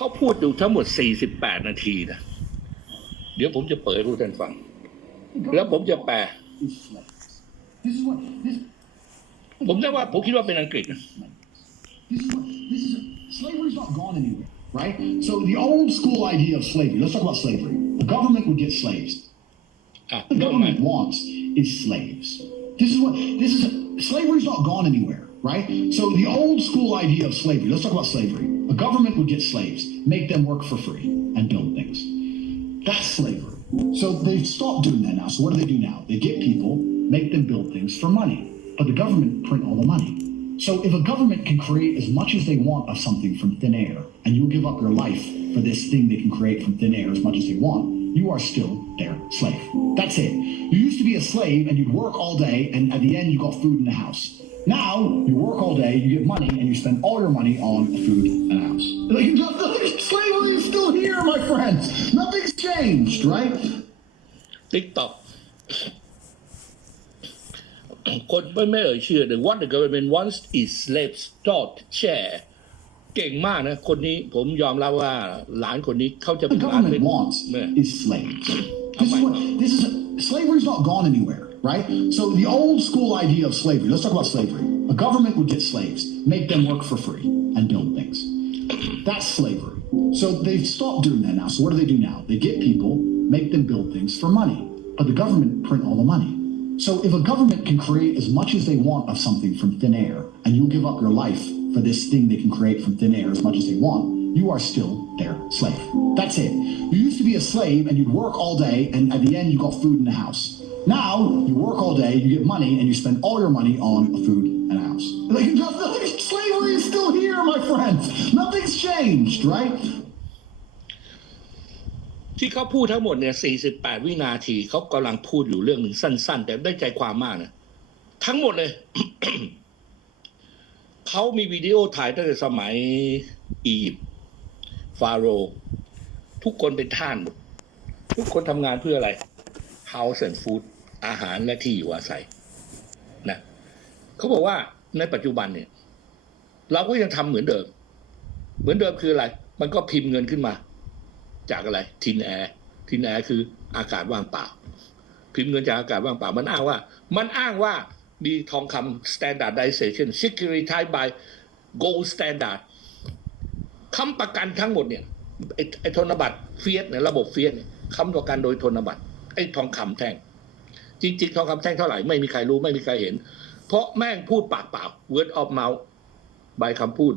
เขาพูดอยู่ทั้งหมด 48 นาทีนะ เดี๋ยวผมจะเปิดให้ผู้ท่านฟัง แล้วผมจะแปล is slaves. This is what this ผมได้ว่าผมคิดว่าเป็นอังกฤษนะ this is what this is slavery's not gone anywhere, right? So the old school idea of slavery, let's talk about slavery. The government would get slaves. อ่ะ The เริ่มใหม่ government wants is slaves. This is what this is slavery's not gone anywhere, right? So the old school idea of slavery, let's talk about slavery. The government would get slaves, make them work for free, and build things. That's slavery. So they've stopped doing that now. So what do they do now? They get people, make them build things for money. But the government print all the money. So if a government can create as much as they want of something from thin air, and you'll give up your life for this thing they can create from thin air as much as they want, you are still their slave. That's it. You used to be a slave and you'd work all day, and at the end you got food in the house. Now you work all day, you get money, and you spend all your money on food and a house. Like, slavery is still here, my friends. Nothing's changed, right? ติ๊กต็อกคนไม่ไม่เอ่ยชื่อเลย What the government wants is slaves dot share เก่งมากนะ คนนี้ผมยอมรับว่าหลานคนนี้เขาจะ The เป็นหลานเป็น government wants เนี่ย is slaves. This is what this is. Slavery's not gone anywhere, right? So the old school idea of slavery. Let's talk about slavery. A government would get slaves, make them work for free, and build things. That's slavery. So they've stopped doing that now. So what do they do now? They get people, make them build things for money. But the government print all the money. So if a government can create as much as they want of something from thin air, and you'll give up your life for this thing they can create from thin air as much as they want, you are still their slave. That's it. You used to be a slave and you'd work all day, and at the end you got food in the house. Now you work all day, you get money, and you spend all your money on food and a house. Like, slavery is still here, my friends. Nothing's changed, right? ที่เขาพูดทั้งหมดเนี่ย 48 วินาที เขากำลังพูดอยู่เรื่องหนึ่งสั้น ๆ แต่ได้ใจความมากนะ ทั้งหมดเลย เขามีวิดีโอถ่ายตั้งแต่สมัยอียิปต์ฟาโรห์ทุกคนเป็นท่านหมด ทุกคนทำงานเพื่ออะไร House and Food อาหารและที่อยู่อาศัยนะเขาบอกว่าในปัจจุบันเนี่ย เราก็ยังทำเหมือนเดิม เหมือนเดิมคืออะไร มันก็พิมพ์เงินขึ้นมา จากอะไร ทินแอร์ทินแอร์คืออากาศว่างเปล่า พิมพ์เงินจากอากาศว่างเปล่า มันอ้างว่า มันอ้างว่ามีทองคำ standardization security by gold standard คำประกันทั้งหมดเนี่ยไอไอ้ธนบัตรเฟียสเนี่ยระบบเฟียสเนี่ยคำประกันโดยธนบัตร ไอ้ทองคำแท่ง จริง ๆ ทองคำแท่งเท่าไหร่ไม่มีใครรู้ไม่มีใครเห็น เพราะแม่งพูดปากเปล่า word of mouth ใบคำพูด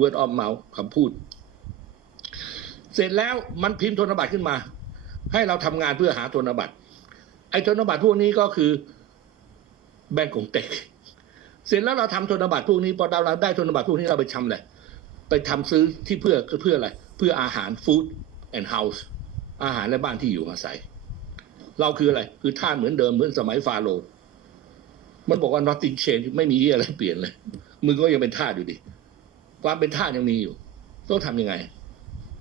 word of mouth คำพูด เสร็จแล้วมันพิมพ์ธนบัตรขึ้นมา ให้เราทำงานเพื่อหาธนบัตรไอ้ธนบัตรพวกนี้ก็คือแบงก์กงเต็กเสร็จแล้วเราทำธนบัตรพวกนี้พอเราได้ธนบัตรพวกนี้เราไปทำอะไรไปทำซื้อที่เพื่อเพื่ออะไร เพื่ออาหารฟู้ดแอนด์เฮาส์อาหารและบ้านที่อยู่อาศัย เราคืออะไร คือท่านเหมือนเดิมเหมือนสมัยฟาโรห์มันบอกว่า nothing change ไม่มีอะไรเปลี่ยนเลย มึงก็ยังเป็นท่าอยู่ดิ ความเป็นท่ายังมีอยู่ ต้องทำยังไง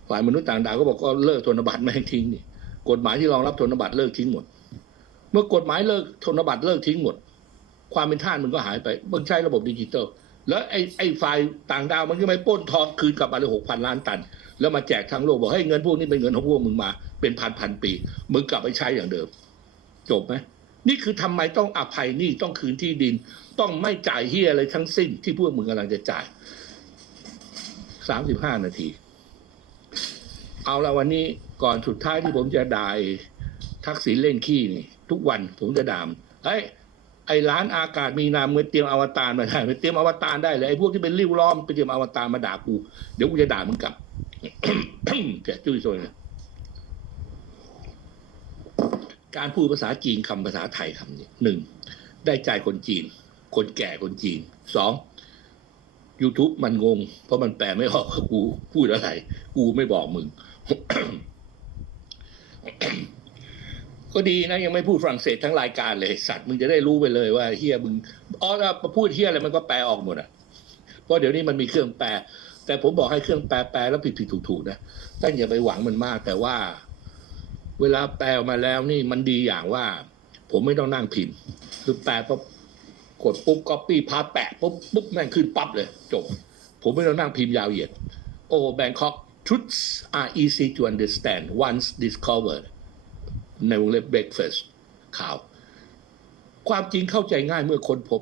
ฝ่ายมนุษย์ต่างดาวก็บอกก็เลิกธนบัตรแม่งทิ้งนี่ กฎหมายที่รองรับธนบัตรเลิกทิ้งหมด เมื่อกฎหมายเลิกธนบัตรเลิกทิ้งหมด ความเป็นท่ามันก็หายไปมึงใช้ระบบดิจิตอล แล้วไอ้ไอ้ฝ่ายต่างดาวมันก็ไม่ป้นทองคืนกลับมาเลยหกพันล้านตัน แล้วมาแจกทั้งโลกบอกให้เงินพวกนี้เป็นเงินของพวกมึงมาเป็นพันพันปี มึงกลับไปใช้อย่างเดิม จบไหมนี่คือทำไมต้องอภัยหนี่ต้องคืนที่ดิน ต้องไม่จ่ายเฮียอะไรทั้งสิ้นที่พวกมึงกำลังจะจ่ายสามสิบห้านาที เอาละวันนี้ก่อนสุดท้ายที่ผมจะด่ายทักษิณเล่นขี้นี่ ทุกวันผมจะด่ามเฮ้ย ไอ้ร้านอากาศมีนามเมื่อเตรียมอวตารมาได้เตรียมอวตารได้เลยไอ้พวกที่เป็นริ้วล้อมไปเตรียมอวตารมาด่ากู เดี๋ยวกูจะด่ามึงกลับแกจุ้ยโซยนะการพูดภาษาจีนคำภาษาไทยคำนี้หนึ่งได้ใจคนจีน คนแก่คนจีนสอง YouTube มันงง เพราะมันแปลไม่ออกกูพูดอะไร กูไม่บอกมึง ก็ดีนะยังไม่พูดฝรั่งเศสทั้งรายการเลยสัตว์มึงจะได้รู้ไปเลยว่าเฮียมึงอ๋อถ้าพูดเฮียอะไรมันก็แปลออกหมดอะเพราะเดี๋ยวนี้มันมีเครื่องแปล แต่ผมบอกให้เครื่องแปลแปลแล้วผิดผิดถูกถูกๆนะตั้งอย่าไปหวังมันมาก แต่ว่า เวลาแปลออกมาแล้วนี่มันดีอย่างว่า ผมไม่ต้องนั่งพิมพ์ คือแปลปุ๊บกดปุ๊บก๊อปปี้พาแปะปุ๊บปุ๊บแม่งขึ้นปั๊บเลยจบผมไม่ต้องนั่งพิมพ์ยาวเหยียดโอ้แบงคอก truths are easy to understand once discovered ในวงเล็บ breakfast ข่าว ความจริงเข้าใจง่ายเมื่อค้นพบ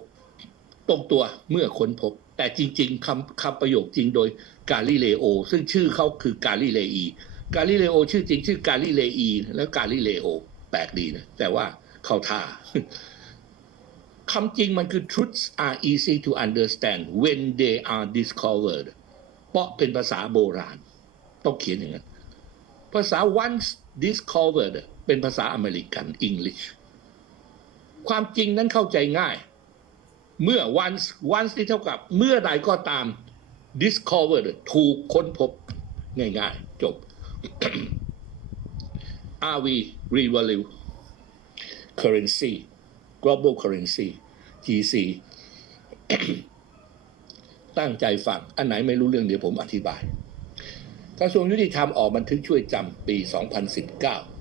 ตรงตัวเมื่อค้นพบ แต่จริง ๆคำคำประโยคจริงโดยกาลิเลโอ ซึ่งชื่อเขาคือกาลิเลอี กาลิเลโอ ชื่อจริงชื่อกาลิเลอี แล้วกาลิเลโอ แปลกดีนะ แต่ว่าเข้าท่าคำจริงมันคือ truths are easy to understand when they are discovered เพราะเป็นภาษาโบราณ ต้องเขียนอย่างนั้น ภาษา once discovered เป็นภาษาอเมริกัน English ความจริงนั้นเข้าใจง่าย เมื่อ once once ที่เท่ากับ เมื่อใดก็ตาม discovered ถูกค้นพบง่ายๆ จบ RV revalue currency global currency GC ตั้งใจฟัง อันไหนไม่รู้เรื่องเดี๋ยวผมอธิบาย กระทรวงยุติธรรมออกบันทึกช่วยจำปี 2019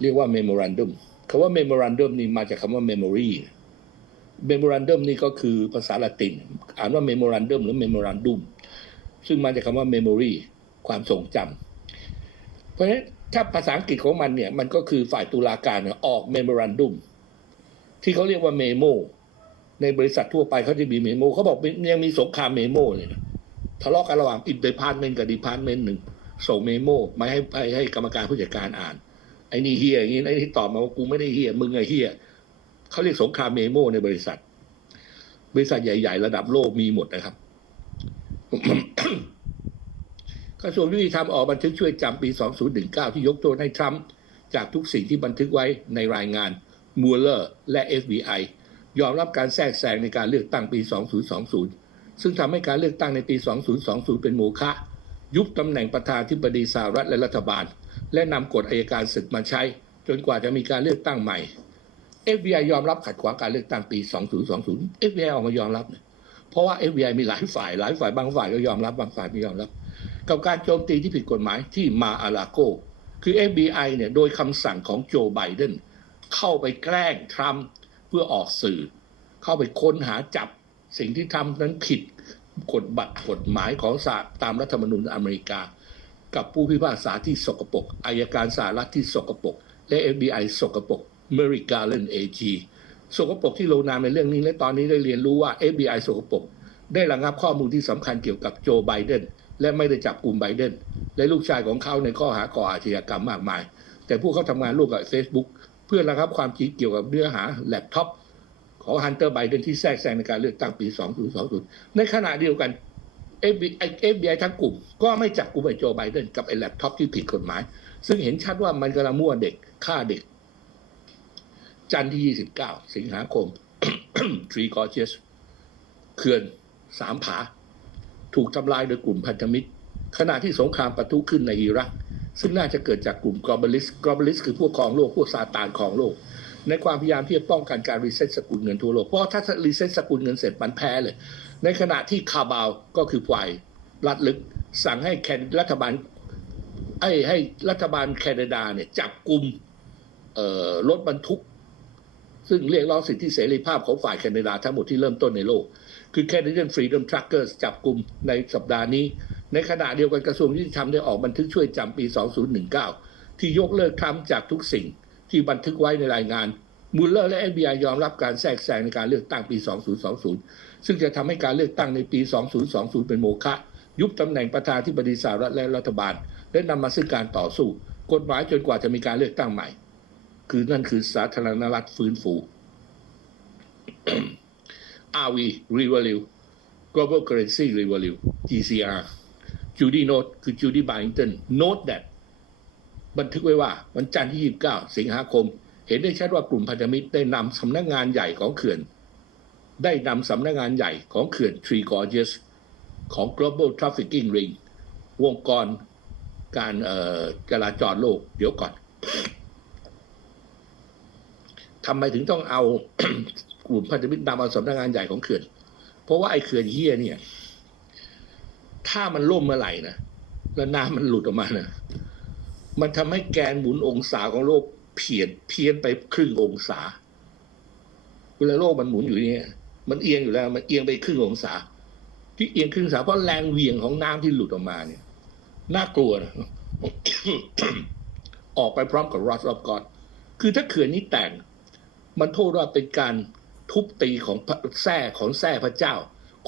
เรียกว่า memorandum คำว่า memorandum นี่มาจากคำว่า memory memorandum นี่ก็คือภาษาละติน อ่านว่า memorandum หรือ memorandum ซึ่งมาจากคำว่า memory ความทรงจำเพราะฉะนั้นถ้าภาษาอังกฤษของมันเนี่ยมันก็คือฝ่ายตุลาการออก memorandum ที่เขาเรียกว่า memo ในบริษัททั่วไปเขาจะมี memo เขาบอกยังมีสงคราม memo เลยนะทะเลาะกันระหว่างอีกดีพาร์ตเมนต์กับดีพาร์ตเมนต์หนึ่งส่งเมโมมาให้ให้ให้กรรมการผู้จัดการอ่าน ไอ้นี่เฮียอย่างนี้ไอ้นี่ตอบมาว่ากูไม่ได้เฮียมึงไอ้เฮียเขาเรียกสงครามเมโมในบริษัท บริษัทใหญ่ ๆ ระดับโลกมีหมดนะครับกระทรวงยุติธรรมออกบันทึกช่วยจำปี 2019 ที่ยกโทษให้ทรัมป์จากทุกสิ่งที่บันทึกไว้ในรายงานมูเลอร์และ FBI ยอมรับการแทรกแซงในการเลือกตั้งปี 2020 ซึ่งทำให้การเลือกตั้งในปี 2020 เป็นโมฆะยุบตำแหน่งประธานธิบดีสหรัฐและรัฐบาล และนำกฎอัยการศึกมาใช้ จนกว่าจะมีการเลือกตั้งใหม่ FBI ยอมรับขัดขวางการเลือกตั้งปี 2020 FBI ออกมายอมรับ เพราะว่า FBI มีหลายฝ่ายหลายฝ่ายบางฝ่ายก็ยอมรับบางฝ่ายไม่ยอมรับ กับการโจมตีที่ผิดกฎหมายที่มาอาลาโกคือ FBI เนี่ยโดยคำสั่งของโจไบเดนเข้าไปแกล้งทรัมป์เพื่อออกสื่อ เข้าไปค้นหาจับสิ่งที่ทำนั้นผิดกฎบัตรกฎหมายของศาตามรัฐธรรมนูญอเมริกา กับผู้พิพากษาที่สกปรกอายการสหรัฐที่สกปรกและ FBI สกปรกเมริกาเลนเอจีสกปรกที่ลงนามในเรื่องนี้และตอนนี้ได้เรียนรู้ว่า FBI สกปรกได้ระงับข้อมูลที่สำคัญเกี่ยวกับโจไบเดนและไม่ได้จับกลุ่มไบเดนและลูกชายของเขาในข้อหาก่ออาชญากรรมมากมาย แต่พวกเขาทำงานร่วมกับ Facebook เพื่อระงับความจริงเกี่ยวกับเนื้อหาแล็ปท็อปของฮันเตอร์ไบเดนที่แทรกแซงในการเลือกตั้งปี 2020 ในขณะเดียวกัน FBI FBI ทั้งกลุ่ม ก็ไม่จับกลุ่มไอ้โจไบเดนกับไอ้แล็ปท็อปที่ผิดกฎหมาย ซึ่งเห็นชัดว่ามันกำลังมั่วเด็กฆ่าเด็ก จันทร์ที่ 29 สิงหาคมทรีกอร์เจสเขื่อนสามผา ถูกทำลายโดยกลุ่มพันธมิตร ขณะที่สงครามปะทุขึ้นในอิรัก ซึ่งน่าจะเกิดจากกลุ่มกอบลิสกอบลิสคือพวกครองโลก พวกซาตานครองโลก ในความพยายามที่จะป้องกันการรีเซ็ตสกุลเงินทั่วโลก เพราะถ้ารีเซ็ตสกุลเงินเสร็จมันแพ้เลย ในขณะที่คาบาวก็คือฝ่ายรัฐลึก สั่งให้แคนรัฐบาลไอ้ให้รัฐบาลแคนาดาเนี่ยจับกลุ่มรถบรรทุก ซึ่งเรียกร้องสิทธิเสรีภาพของฝ่ายแคนาดาทั้งหมดที่เริ่มต้นในโลก คือ Canadian Freedom Truckers จับกลุ่มในสัปดาห์นี้ ในขณะเดียวกันกระทรวงยุติธรรมได้ออกบันทึกช่วยจำปี 2019 ที่ยกเลิกทรัมป์จากทุกสิ่งที่บันทึกไว้ในรายงานมูลเลอร์และ FBI ยอมรับการแทรกแซงในการเลือกตั้งปี 2020 ซึ่งจะทำให้การเลือกตั้งในปี 2020 เป็นโมฆะยุบตำแหน่งประธานที่บดีสหรัฐและรัฐบาล และนำมาซึ่งการต่อสู้ กฎหมายจนกว่าจะมีการเลือกตั้งใหม่ คือนั่นคือสาธารณรัฐฟื้นฟู RV Revalue Global Currency Revalue GCR Judy Note คือ Judy Byington Note that บันทึกไว้ว่า วันจันทร์ที่ 29 สิงหาคม เห็นได้ชัดว่ากลุ่มพันธมิตรได้นำสำนักงานใหญ่ของเขื่อน ได้นำสำนักงานใหญ่ของเขื่อน Three Gorges ของ Global Trafficking Ring วงกรการจราจรโลก เดี๋ยวก่อนทำไมถึงต้องเอากลุ่มพันธมิตรนำเอาสำนักงานใหญ่ของเขื่อน เพราะว่าไอ้เขื่อนเฮียเนี่ย ถ้ามันล่มเมื่อไหร่นะแล้วน้ำมันหลุดออกมานะมันทำให้แกนหมุนองศาของโลกเพี้ยนเพี้ยนไปครึ่งองศา เวลาโลกมันหมุนอยู่เนี่ย มันเอียงอยู่แล้ว มันเอียงไปครึ่งองศา ที่เอียงครึ่งองศาเพราะแรงเหวี่ยงของน้ำที่หลุดออกมาเนี่ย น่ากลัวนะออกไปพร้อมกับรอสออฟกอดคือถ้าเขื่อนนี้แตกมันโทษว่าเป็นการทุบตีของแท้ของแท้พระเจ้า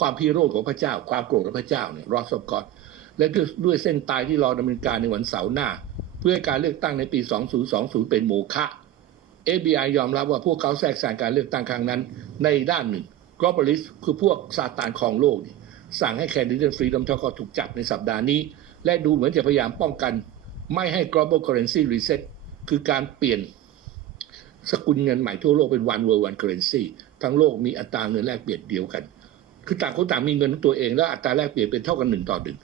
ความพิโรธของพระเจ้า ความโกรธของพระเจ้าเนี่ยรอสออฟกอดและด้วยเส้นตายที่รอดำเนินการในวันเสาร์หน้า เพื่อการเลือกตั้งในปี 2020 เป็นโมฆะ FBI ยอมรับว่าพวกเขาแทรกแซงการเลือกตั้งครั้งนั้นในด้านหนึ่ง globalist คือพวกซาตานครองโลกนี่สั่งให้แคนดิเดตฟรีดอมทอถูกจับในสัปดาห์นี้ และดูเหมือนจะพยายามป้องกัน ไม่ให้ global currency reset คือการเปลี่ยนสกุลเงินใหม่ทั่วโลกเป็น one world one currency ทั้งโลกมีอัตราเงินแลกเปลี่ยนเดียวกัน คือต่างคนต่างมีเงินของตัวเองแล้วอัตราแลกเปลี่ยนเป็นเท่ากันหนึ่งต่อหนึ่ง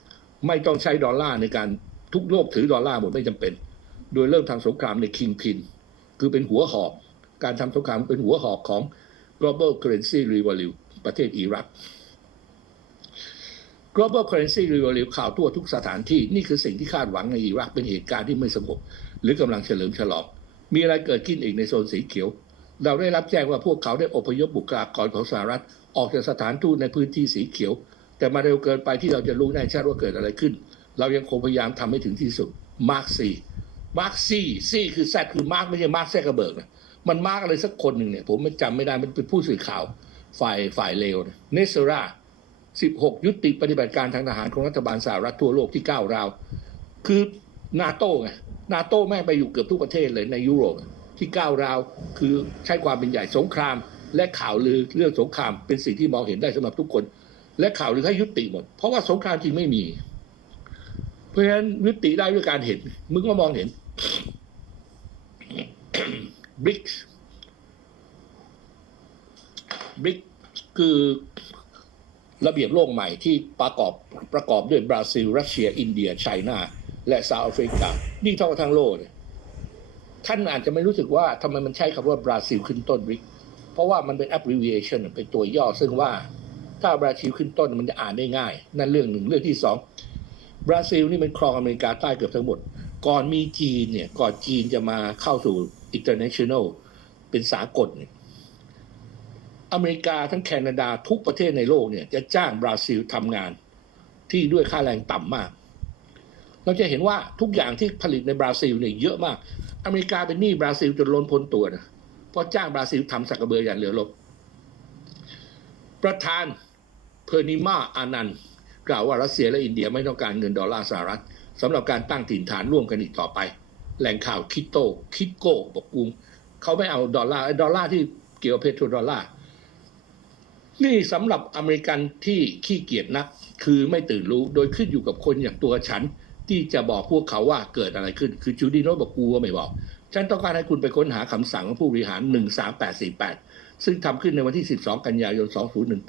ไม่ต้องใช้ดอลลาร์ในการทุกโลกถือดอลลาร์หมดไม่จำเป็น โดยเริ่มทำสงครามในคิงพิน คือเป็นหัวหอก การทำสงครามเป็นหัวหอกของ global currency revolute ประเทศอิรัก global currency revolute ข่าวทั่วทุกสถานที่นี่คือสิ่งที่คาดหวังในอิรักเป็นเหตุการณ์ที่ไม่สงบหรือกำลังเฉลิมฉลองมีอะไรเกิดขึ้นอีกในโซนสีเขียว เราได้รับแจ้งว่าพวกเขาได้อพยพบุคลากรของสหรัฐ ออกจากสถานทูตในพื้นที่สีเขียว แต่มาเร็วเกินไปที่เราจะรู้แน่ชัดว่าเกิดอะไรขึ้น เรายังคงพยายามทำให้ถึงที่สุดมาร์คซีมาร์คซีซีคือแซดคือมาร์คไม่ใช่มาร์คแซกกระเบิร์กนะ มันมาร์คอะไรสักคนหนึ่งเนี่ย ผมไม่จำไม่ได้มันเป็นผู้สื่อข่าวฝ่ายฝ่ายเลวเนสรา16ยุติปฏิบัติการทางทหารของรัฐบาลสหรัฐทั่วโลกที่ก้าวราว คือนาโต้ไงนาโต้แม่ไปอยู่เกือบทุกประเทศเลยในยุโรปที่ก้าวราวคือใช้ความเป็นใหญ่สงคราม และข่าวลือเรื่องสงครามเป็นสิ่งที่มองเห็นได้สำหรับทุกคน และข่าวลือให้ยุติหมด เพราะว่าสงครามจริงไม่มี เพราะฉะนั้นยุติได้ด้วยการเห็น มึงก็มองเห็น บริกบริกคือระเบียบโลกใหม่ที่ประกอบประกอบด้วยบราซิล รัสเซีย อินเดียไชน่าและเซาท์แอฟริกา นี่เท่ากับทั้งโลกเลยท่านอาจจะไม่รู้สึกว่าทำไมมันใช้คำว่าบราซิลขึ้นต้นบริกเพราะว่ามันเป็น abbreviation เป็นตัวย่อ ซึ่งว่าถ้าบราซิลขึ้นต้นมันจะอ่านได้ง่าย นั่นเรื่องหนึ่งเรื่องที่สองบราซิลนี่มันครองอเมริกาใต้เกือบทั้งหมด ก่อนมีจีนเนี่ยก่อนจีนจะมาเข้าสู่ international เป็นสากลเนี่ยอเมริกาทั้งแคนาดาทุกประเทศในโลกเนี่ยจะจ้างบราซิลทำงานที่ด้วยค่าแรงต่ำมาก เราจะเห็นว่าทุกอย่างที่ผลิตในบราซิลเนี่ยเยอะมาก อเมริกาเป็นหนี้บราซิลจนล้นพ้นตัวนะเพราะจ้างบราซิลทำสักกระเบืออย่างเหลือลบประธานเพอร์นิมาอานันต์กล่าวว่ารัสเซียและอินเดียไม่ต้องการเงินดอลลาร์สหรัฐสำหรับการตั้งถิ่นฐานร่วมกันอีกต่อไป แหล่งข่าวคิโตคิโก้บอกกุงเขาไม่เอาดอลลาร์ไอ้ดอลลาร์ที่เกี่ยวกับเพโตรดอลลาร์นี่สำหรับอเมริกันที่ขี้เกียจนัก คือไม่ตื่นรู้โดยขึ้นอยู่กับคนอย่างตัวฉัน ที่จะบอกพวกเขาว่าเกิดอะไรขึ้น คือจูดีโนบอกกูก็ไม่บอก ฉันต้องการให้คุณไปค้นหาคำสั่งของผู้บริหาร 13848 ซึ่งทำขึ้นในวันที่ 12 กันยายน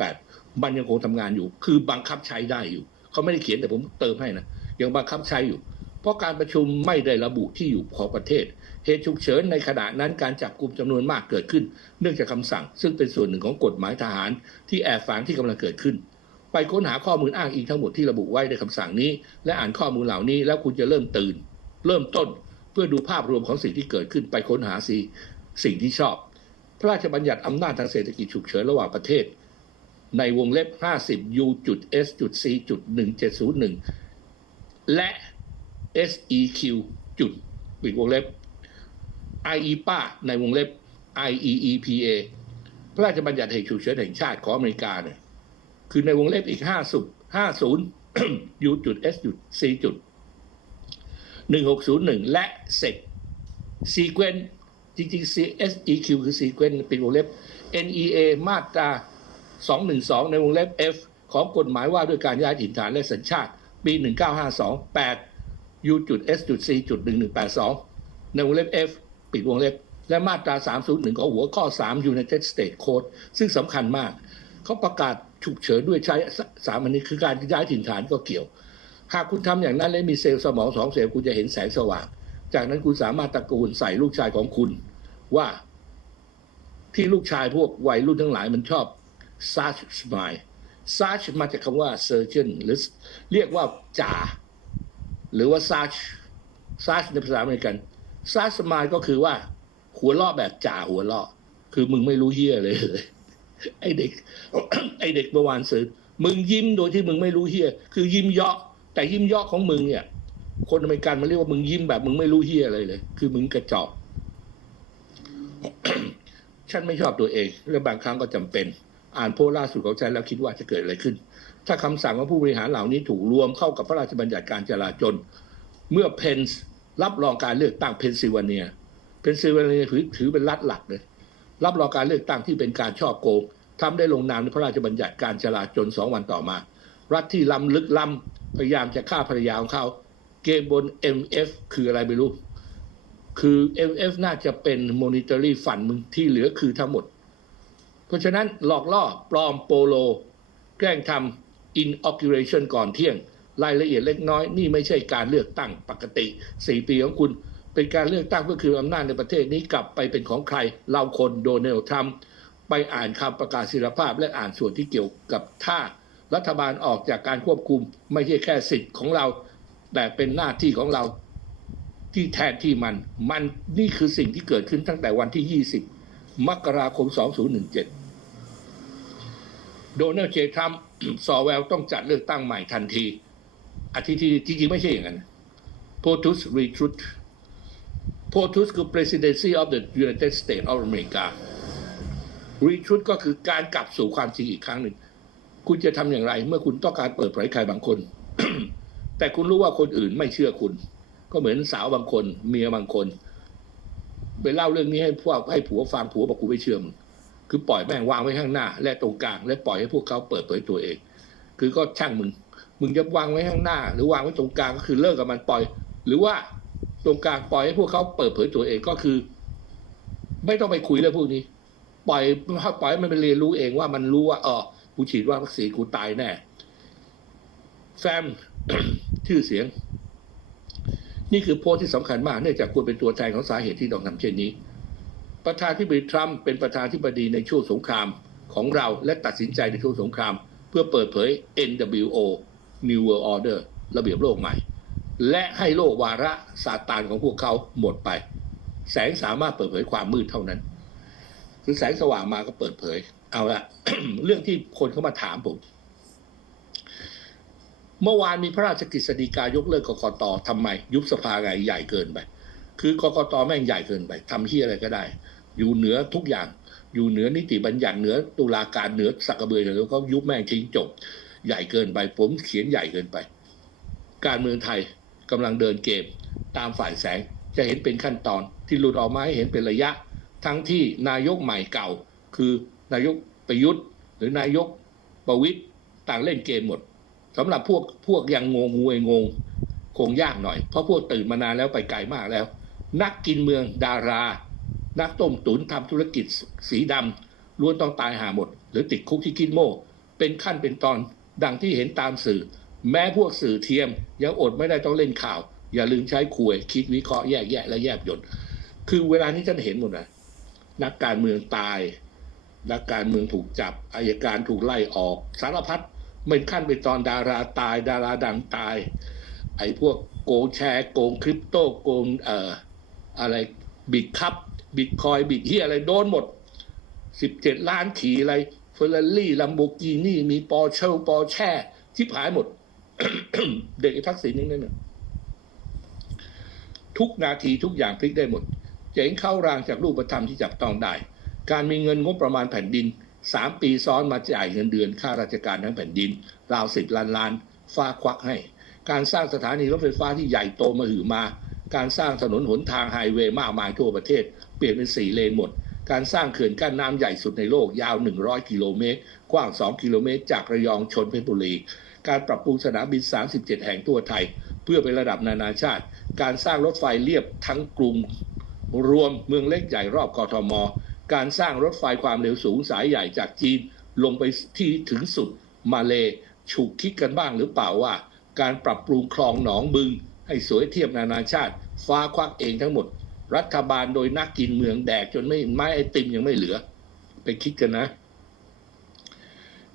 2018 มันยังคงทำงานอยู่ คือบังคับใช้ได้อยู่ เขาไม่ได้เขียนแต่ผมเติมให้นะยังบังคับใช้อยู่ ราะการประชุมไม่ได้ระบุที่อยู่ของประเทศ เหตุฉุกเฉินในขณะนั้นการจับกลุ่มจำนวนมากเกิดขึ้น เนื่องจากคำสั่ง ซึ่งเป็นส่วนหนึ่งของกฎหมายทหาร ที่แอบฝังที่กำลังเกิดขึ้น ไปค้นหาข้อมูลอ้างอิงทั้งหมดที่ระบุไว้ในคำสั่งนี้ และอ่านข้อมูลเหล่านี้แล้วคุณจะเริ่มตื่น เริ่มต้นเพื่อดูภาพรวมของสิ่งที่เกิดขึ้นไปค้นหาสีสิ่งที่ชอบ พระราชบัญญัติอำนาจทางเศรษฐกิจฉุกเฉินระหว่างประเทศ ในวงเล็บ 50 U จุด S จุด C จุด1701และ SEQ จุดปิดวงเล็บ IEPA ในวงเล็บ IEEPA พระราชบัญญัติเหตุฉุกเฉินแห่งชาติของอเมริกาเนี่ยคือในวงเล็บอีก5สุด50 U จุด S จุด C จุด1601และ SEC Sequence จริงๆ CSEQ คือ Sequence เป็นวงเล็บ NEA มาตรา212ในวงเล็บ F ของกฎหมายว่าด้วยการย้ายถิ่นฐานและสัญชาติ ปี1952 8 U จุด S จุด C จุด1182ในวงเล็บ F ปิดวงเล็บ และมาตรา 301 ของหัวข้อ 3 United States Code ซึ่งสำคัญมาก เขาประกาศฉุกเฉินด้วยใช้สามอันนี้คือการย้ายถิ่นฐานก็เกี่ยว หากคุณทำอย่างนั้นและมีเซลล์สมองสองเซลล์คุณจะเห็นแสงสว่าง จากนั้นคุณสามารถตะกูลใส่ลูกชายของคุณว่าที่ลูกชายพวกวัยรุ่นทั้งหลายมันชอบ search smile search มาจากคำว่า surgeon หรือเรียกว่าจ่า หรือว่า search search ในภาษาอเมริกัน search smile ก็คือว่า หัวเราะแบบจ่าหัวเราะคือมึงไม่รู้เฮียเลยเลยไอเด็ก ไอเด็กเมื่อวานซื้อมึงยิ้มโดยที่มึงไม่รู้เฮียคือยิ้มเยาะ แต่ยิ้มเยาะของมึงเนี่ย คนอเมริกันมันเรียกว่ามึงยิ้มแบบ มึงไม่รู้เฮียอะไรเลย คือมึงกระจอกฉันไม่ชอบตัวเองและบางครั้งก็จำเป็น อ่านโพลล่าสุดของฉันแล้วคิดว่าจะเกิดอะไรขึ้น ถ้าคำสั่งของผู้บริหารเหล่านี้ถูกรวมเข้ากับพระราชบัญญัติการจราจรเมื่อเพนส์รับรองการเลือกตั้งเพนซิลเวเนีย เพนซิลเวเนียถือถือเป็นรัฐหลักเลย รับรองการเลือกตั้งที่เป็นการช่อโกงทำได้ลงนามในพระราชบัญญัติการจราจรสองวันต่อมา รัฐที่ล้ำลึกล้ำพยายามจะฆ่าภรรยาของเขา เกมบน MF คืออะไรไม่รู้ คือ MF น่าจะเป็น monetary fund มึงที่เหลือคือทั้งหมด เพราะฉะนั้นหลอกล่อปลอมโปโล แกล้งทำ inauguration ก่อนเที่ยง รายละเอียดเล็กน้อย นี่ไม่ใช่การเลือกตั้งปกติ 4 ปีของคุณ เป็นการเลือกตั้งเพื่อคืนอำนาจในประเทศนี้กลับไปเป็นของใคร เราคนโดนัลด์ทรัมป์ไปอ่านคำประกาศศิลภาพ และอ่านส่วนที่เกี่ยวกับถ้ารัฐบาลออกจากการควบคุม ไม่ใช่แค่สิทธิ์ของเรา แต่เป็นหน้าที่ของเราที่แทนที่มัน มันนี่คือสิ่งที่เกิดขึ้นตั้งแต่วันที่ 20 มกราคม 2017 โดนัลด์เจทรัมป์สอแววต้องจัดเลือกตั้งใหม่ทันทีอาทิตย์ที่จริงๆไม่ใช่อย่างนั้น POTUS Retruth POTUS คือ Presidency of the United States of America Retruth ก็คือการกลับสู่ความจริงอีกครั้งหนึ่ง คุณจะทำอย่างไร เมื่อคุณต้องการเปิดเผยใครบางคน แต่คุณรู้ว่าคนอื่นไม่เชื่อคุณ ก็เหมือนสาวบางคน เมียบางคน ไปเล่าเรื่องนี้ให้พวกให้ผัวฟังผัวบอกกูไม่เชื่อมึง คือปล่อยแม่งวางไว้ข้างหน้า และตรงกลาง และปล่อยให้พวกเขาเปิดเผยตัวเอง คือก็ช่างมึง มึงจะวางไว้ข้างหน้า หรือวางไว้ตรงกลางก็คือเลิกกับมันปล่อย หรือว่าตรงกลางปล่อยให้พวกเขาเปิดเผยตัวเองก็คือ ไม่ต้องไปคุยเรื่องพวกนี้ ปล่อยปล่อยให้มันไปเรียนรู้เองว่ามันรู้ว่าอ๋อกูฉีดว่าวัคซีนกูตายแน่แฟมชื่อเสียง นี่คือโพสที่สำคัญมากเนื่องจากคุณเป็นตัวแทนของสาเหตุที่ต้องทำเช่นนี้ ประธานที่บดีทรัมป์เป็นประธานที่บดีในช่วงสงครามของเราและตัดสินใจในช่วงสงคราม เพื่อเปิดเผย NWO New World Order ระเบียบโลกใหม่ และให้โลกวาระซาตานของพวกเขาหมดไป แสงสามารถเปิดเผยความมืดเท่านั้นคือแสงสว่างมาก็เปิดเผย เอาละเรื่องที่คนเขามาถามผม เมื่อวานมีพระราชกฤษฎีกายกเลิกกกตทำไม ยุบสภาไงใหญ่เกินไป คือกกตแม่งใหญ่เกินไปทำที่อะไรก็ได้ อยู่เหนือทุกอย่าง อยู่เหนือนิติบัญญัติเหนือตุลาการเหนือสักกระเบือแล้วก็ยุบแม่งทิ้งจบ ใหญ่เกินไปผมเขียนใหญ่เกินไป การเมืองไทยกำลังเดินเกมตามฝ่ายแสงจะเห็นเป็นขั้นตอนที่หลุดออกมาให้เห็นเป็นระยะ ทั้งที่นายกใหม่เก่า คือนายกประยุทธ์ หรือนายกประวิตยต่างเล่นเกมหมดสำหรับพวกพวกยังงงงวยงง คงยากหน่อย เพราะพวกตื่นมานานแล้วไปไกลมากแล้ว นักกินเมืองดารา นักต้มตุ๋นทำธุรกิจสีดำล้วนต้องตายหาหมด หรือติดคุกที่กินโม่ เป็นขั้นเป็นตอนดังที่เห็นตามสื่อ แม้พวกสื่อเทียม ยังอดไม่ได้ต้องเล่นข่าว อย่าลืมใช้คุยคิดวิเคราะห์แยกแยะและแยบยนต์คือเวลานี้ฉันเห็นหมดนะนักการเมืองตาย นักการเมืองถูกจับอายการถูกไล่ออก สารพัดเป็นขั้นเป็นตอนดาราตาย ดาราดังตาย ไอ้พวกโกงแชร์โกงคริปโตโกงเอ่ออะไรบิตคัพ บิตคอยบิตเฮียอะไรโดนหมดสิบเจ็ดล้านขี่อะไรเฟอร์รารี่ลัมโบกินี่มีปอร์เชลปอร์แช่ที่หายหมด เด็กทักษิณนี่นั่นน่ะทุกนาทีทุกอย่างพลิกได้หมดเจ๋งเข้ารางจากรูปธรรมที่จับต้องได้ การมีเงินงบประมาณแผ่นดินสามปีซ้อนมาจ่ายเงินเดือนค่าราชการทั้งแผ่นดิน ราวสิบล้านล้านฟ้าควักให้ การสร้างสถานีรถไฟฟ้าที่ใหญ่โตมาหือมา การสร้างถนนหนทางไฮเวย์มากมายทั่วประเทศ เปลี่ยนเป็นสี่เลนหมด การสร้างเขื่อนกั้นน้ำใหญ่สุดในโลกยาว 100 กิโลเมตร กว้าง 2 กิโลเมตร จากระยองชนเพชรบุรี การปรับปรุงสนามบิน 37 แห่งทั่วไทย เพื่อเป็นระดับนานาชาติ การสร้างรถไฟเรียบทั้งกรุงรวมเมืองเล็กใหญ่รอบกทม การสร้างรถไฟความเร็วสูงสายใหญ่จากจีน ลงไปที่ถึงสุดมาเลฉุกคิดกันบ้างหรือเปล่าว่า การปรับปรุงคลองหนองบึง ให้สวยเทียบนานาชาติ ฟ้าควักเองทั้งหมด รัฐบาลโดยนักกินเมืองแดกจนไม่ไม้ไอติมยังไม่เหลือ ไปคิดกันนะ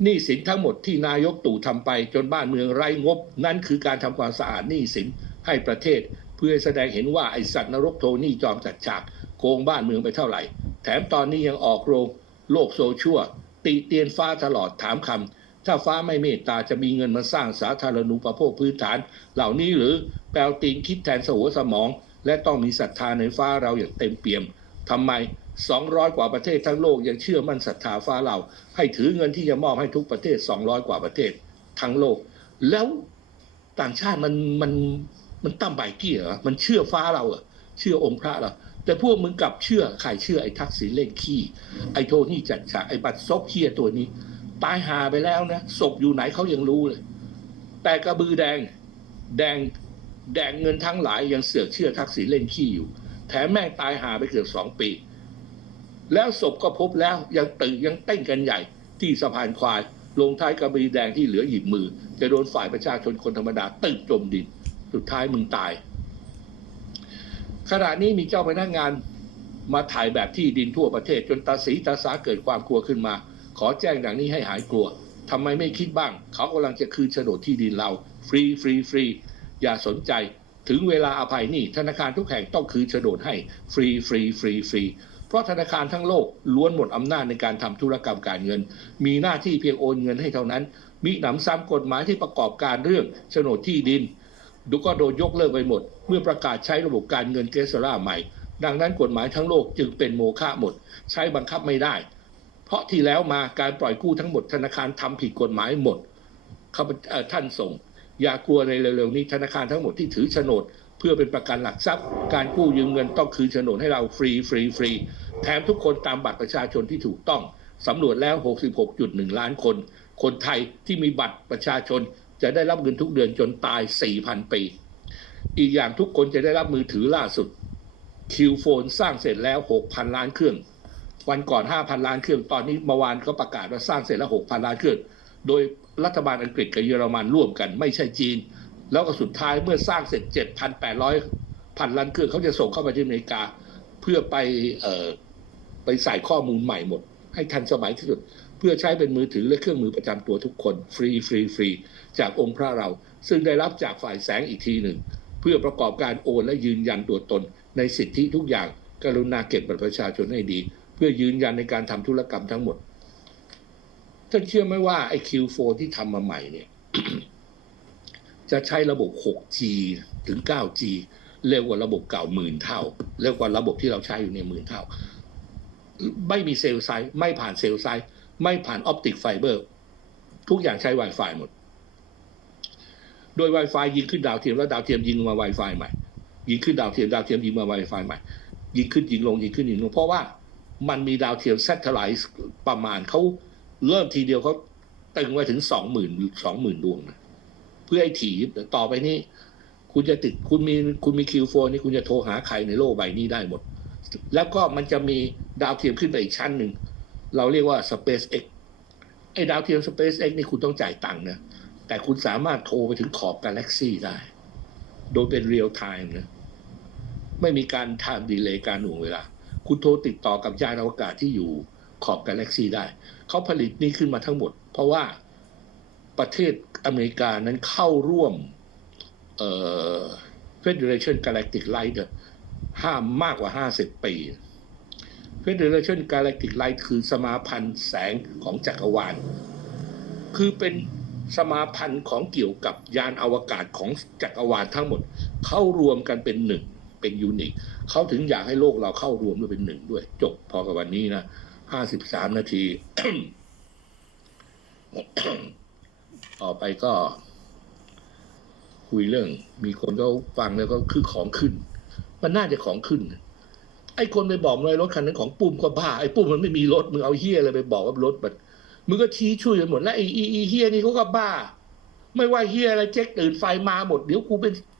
หนี้สินทั้งหมดที่นายกตู่ทำไปจนบ้านเมืองไร้งบ นั่นคือการทำความสะอาดหนี้สินให้ประเทศ เพื่อแสดงเห็นว่าไอสัตว์นรกโทนี่จอมจัดฉากโกงบ้านเมืองไปเท่าไหร่ แถมตอนนี้ยังออกโรงโลกโซเชียลตีเตียนฟ้าตลอดถามคำถ้าฟ้าไม่เมตตาจะมีเงินมาสร้างสาธารณูปโภคพื้นฐาน เหล่านี้หรือแปลตีนคิดแทนสหัวสมอง และต้องมีศรัทธาในฟ้าเราอย่างเต็มเปี่ยมทำไม 200 กว่าประเทศทั้งโลกยังเชื่อมั่นศรัทธาฟ้าเรา ให้ถือเงินที่จะมอบให้ทุกประเทศ 200 กว่าประเทศทั้งโลก แล้วต่างชาติมันมันมันตั้มใบเกี้ยเหรอมันเชื่อฟ้าเราเหรอเชื่อองค์พระเราแต่พวกมึงกลับเชื่อใครเชื่อไอ้ทักษิณเล่นขี้ไอ้โทนี่จัดฉากไอ้บัตรซบเคียตัวนี้ ตายหาไปแล้วนะศพอยู่ไหนเขายังรู้เลย แต่กระบือแดงแดง แดงเงินทั้งหลายยังเสือกเชื่อทักษิณเล่นขี้อยู่ แถมแม่งตายหาไปเกือบสองปี แล้วศพก็พบแล้วยังตื่นยังเต้นกันใหญ่ ที่สะพานควาย ลงท้ายกระบือแดงที่เหลือหยิบมือ จะโดนฝ่ายประชาชนคนธรรมดาตึกจมดิน สุดท้ายมึงตาย ขณะนี้มีเจ้าพนักงานมาถ่ายแบบที่ดินทั่วประเทศจนตาสีตาสาเกิดความกลัวขึ้นมา ขอแจ้งดังนี้ให้หายกลัวทำไมไม่คิดบ้าง เขากำลังจะคืนโฉนดที่ดินเรา ฟรีฟรีฟรี อย่าสนใจถึงเวลาอภัยนี่ธนาคารทุกแห่งต้องคืนโฉนดให้ฟรีฟรีฟรีฟรีเพราะธนาคารทั้งโลกล้วนหมดอำนาจในการทำธุรกรรมการเงิน มีหน้าที่เพียงโอนเงินให้เท่านั้น มีหนำซ้ำกฎหมายที่ประกอบการเรื่องโฉนดที่ดินดูก็โดนยกเลิกไปหมด เมื่อประกาศใช้ระบบการเงินเกสราใหม่ ดังนั้นกฎหมายทั้งโลกจึงเป็นโมฆะหมด ใช้บังคับไม่ได้ เพราะที่แล้วมาการปล่อยกู้ทั้งหมดธนาคารทำผิดกฎหมายหมดท่านส่ง อย่ากลัวในเร็วๆนี้ธนาคารทั้งหมดที่ถือโฉนด เพื่อเป็นประกันหลักทรัพย์ การกู้ยืมเงินต้องคืนโฉนดให้เราฟรีฟรีฟรีแถมทุกคนตามบัตรประชาชนที่ถูกต้องสำรวจแล้ว 66.1 ล้านคน คนไทยที่มีบัตรประชาชนจะได้รับเงินทุกเดือนจนตาย 4,000 ปี อีกอย่างทุกคนจะได้รับมือถือล่าสุด คิวโฟนสร้างเสร็จแล้ว 6,000 ล้านเครื่อง วันก่อน 5,000 ล้านเครื่อง ตอนนี้เมื่อวานก็ประกาศว่าสร้างเสร็จแล้ว 6,000 ล้านเครื่อง โดย รัฐบาลอังกฤษกับเยอรมันร่วมกัน ไม่ใช่จีน แล้วก็สุดท้ายเมื่อสร้างเสร็จ 7,800 พันล้านเครื่องเขาจะส่งเข้าไปที่อเมริกา เพื่อไปเอ่อไปใส่ข้อมูลใหม่หมด ให้ทันสมัยที่สุด เพื่อใช้เป็นมือถือและเครื่องมือประจำตัวทุกคน ฟรีฟรีฟรีจากองค์พระเรา ซึ่งได้รับจากฝ่ายแสงอีกทีหนึ่ง เพื่อประกอบการโอนและยืนยันตัวตน ในสิทธิทุกอย่างกรุณาเก็บบัตรประชาชนให้ดี เพื่อยืนยันในการทำธุรกรรมทั้งหมด ท่านเชื่อไหมว่าไอ้ Q4 ที่ทำมาใหม่เนี่ย จะใช้ระบบ 6G ถึง 9G เร็วกว่าระบบเก่าหมื่นเท่า เร็วกว่าระบบที่เราใช้อยู่เนี่ยหมื่นเท่า ไม่มีเซลล์ไซต์ไม่ผ่านเซลล์ไซต์ไม่ผ่านออปติกไฟเบอร์ทุกอย่างใช้ Wi-Fi หมด โดย Wi-Fi ยิงขึ้นดาวเทียมแล้วดาวเทียมยิงมา Wi-Fi ใหม่ ยิงขึ้นดาวเทียมดาวเทียมยิงมา Wi-Fi ใหม่ ยิงขึ้นยิงลงยิงขึ้นยิงลงเพราะว่ามันมีดาวเทียม s a t e l l i t e ประมาณเขา เริ่มทีเดียวเขาตึงไว้ถึงสองหมื่นสองหมื่นดวงนะเพื่อให้ถี่ต่อไปนี้ คุณจะติดคุณมีคุณมีคิวโฟนี่คุณจะโทรหาใครในโลกใบนี้ได้หมด แล้วก็มันจะมีดาวเทียมขึ้นไปอีกชั้นหนึ่ง เราเรียกว่า SpaceX ไอ้ดาวเทียม SpaceX นี่คุณต้องจ่ายตังค์นะแต่คุณสามารถโทรไปถึงขอบกาแล็กซี่ได้ โดยเป็นเรียลไทม์นะไม่มีการ time delay การหน่วงเวลา คุณโทรติดต่อกับยานอวกาศที่อยู่ขอบกาแล็กซี่ได้ เขาผลิตนี่ขึ้นมาทั้งหมด เพราะว่าประเทศอเมริกานั้นเข้าร่วมเอ่อ Federation Galactic Light ห้ามมากกว่า 50 ปี Federation Galactic Light คือสมาพันธ์แสงของจักรวาล คือเป็นสมาพันธ์ของเกี่ยวกับยานอวกาศของจักรวาลทั้งหมด เข้ารวมกันเป็นหนึ่ง เป็นยูนิคเขาถึงอยากให้โลกเราเข้ารวมด้วยเป็นหนึ่งด้วย จบพอกับวันนี้นะ ห้าสิบสามนาที ต่อไปก็ คุยเรื่อง มีคนก็ฟังแล้วก็คือของขึ้น มันน่าจะของขึ้น ไอ้คนไปบอกเลยรถคันนั้นของปุ้มก็บ้า ไอ้ปุ้มมันไม่มีรถมึงเอาเฮียอะไรไปบอกว่ารถมันมึงก็ชี้ช่วยกันหมดแล้วไอ้อ้ไอ้เฮียนี่เขาก็บ้า ไม่ว่าเฮียอะไรเจ๊กตื่นไฟมาหมดเดี๋ยวกูเป็น